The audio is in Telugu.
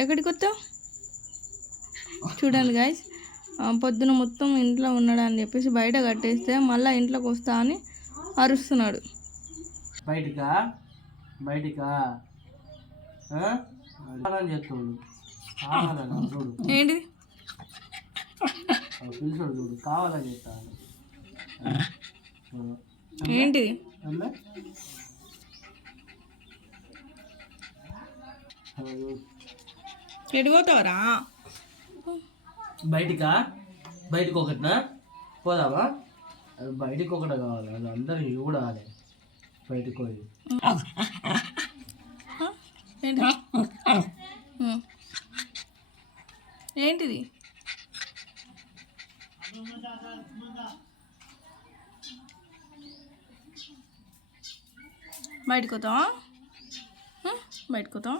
ఎక్కడికి వస్తావు? చూడండి గాయస్, పొద్దున మొత్తం ఇంట్లో ఉన్నాడు అని చెప్పేసి బయట కట్టేస్తే మళ్ళీ ఇంట్లోకి వస్తా అని అరుస్తున్నాడు. బయటికా చెప్తాడు. చూడు ఏంటిది పిలిచాడు, చూడు కావాలని చెప్తాను. ఏంటిది? ఎడిపోతావరా? బయటికి ఒకటినా పోదామా? బయటికి ఒకటి కావాలి, అందరికి చూడాలి. బయటికి పోయి ఏంటిది? బయటకు పోతావా? బయటకు పోతావా?